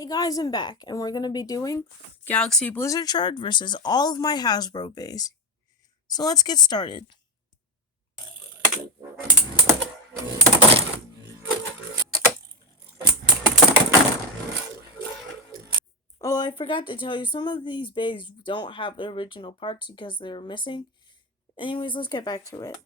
Hey guys, I'm back, and we're going to be doing Galaxy Blizzard Shard versus all of my Hasbro beys. So let's get started. Oh, I forgot to tell you, some of these beys don't have the original parts because they're missing. Anyways, let's get back to it.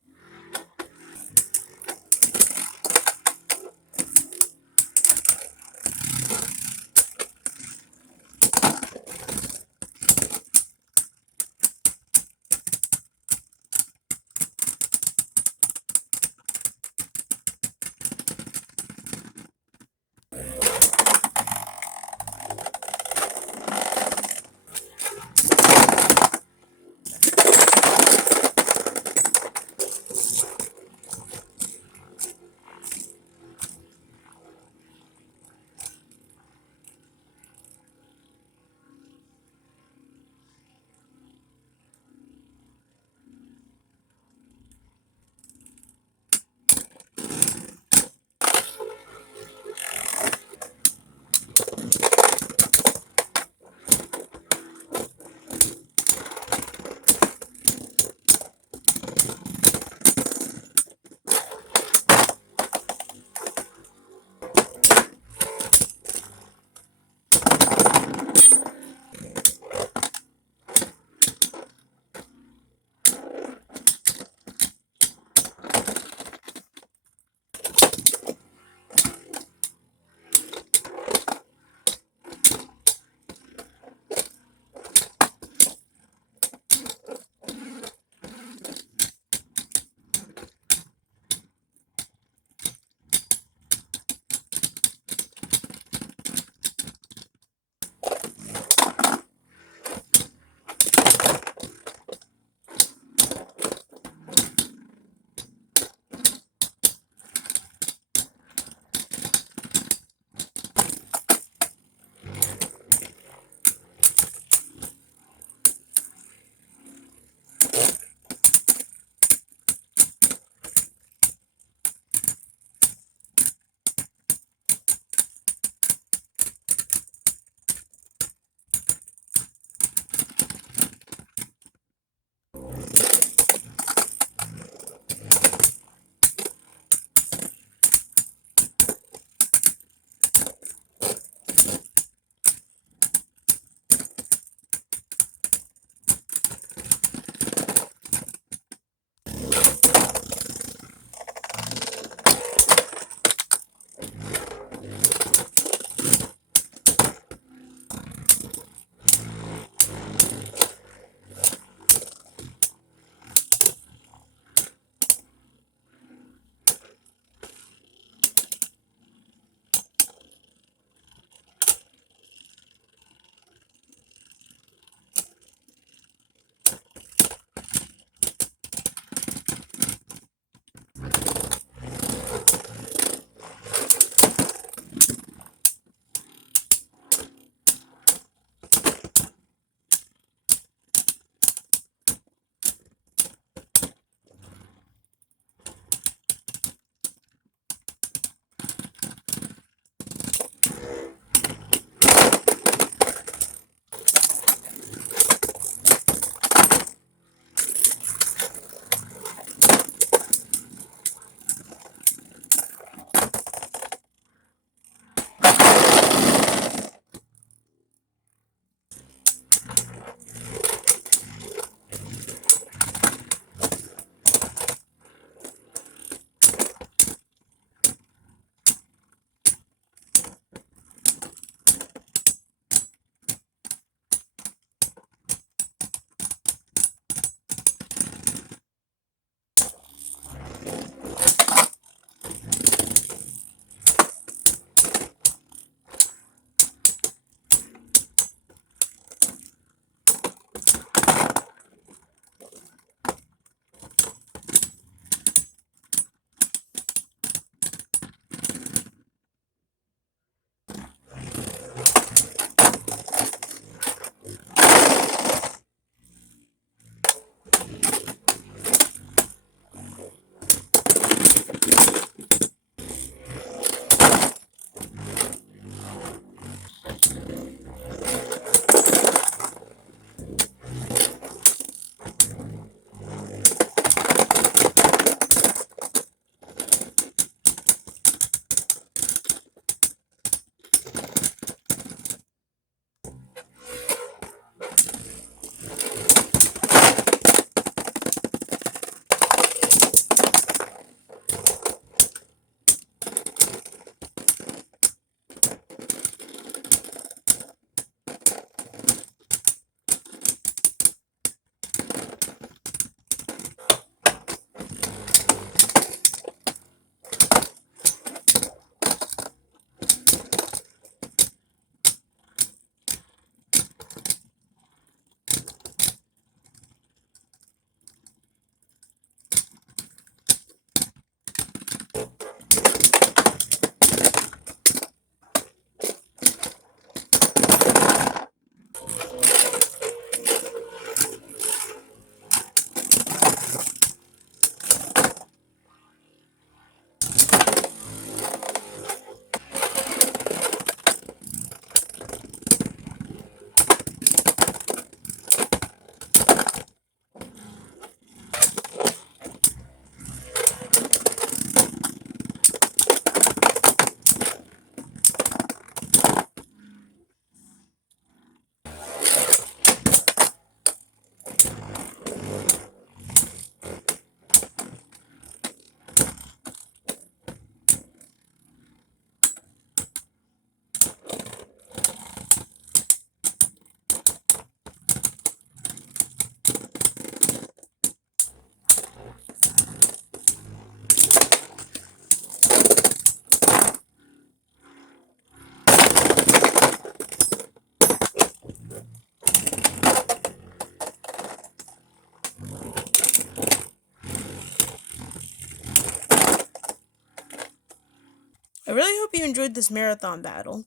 really hope you enjoyed this marathon battle.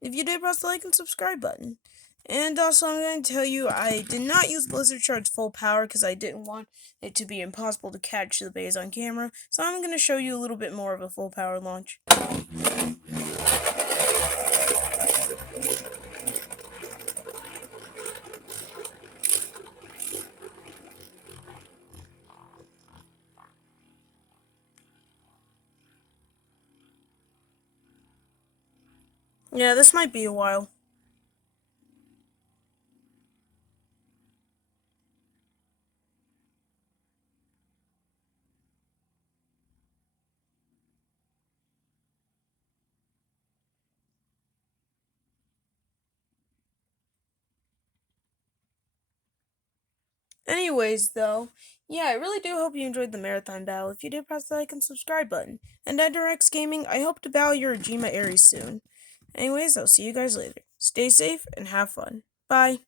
If you did, press the like and subscribe button. And also, I'm going to tell you, I did not use Blizzard Shard's full power because I didn't want it to be impossible to catch the beys on camera. So I'm going to show you a little bit more of a full power launch. Yeah, this might be a while. Anyways, though, yeah, I really do hope you enjoyed the marathon battle. If you did, press the like and subscribe button. And X Gaming, I hope to battle your Ejima Aries soon. Anyways, I'll see you guys later. Stay safe and have fun. Bye.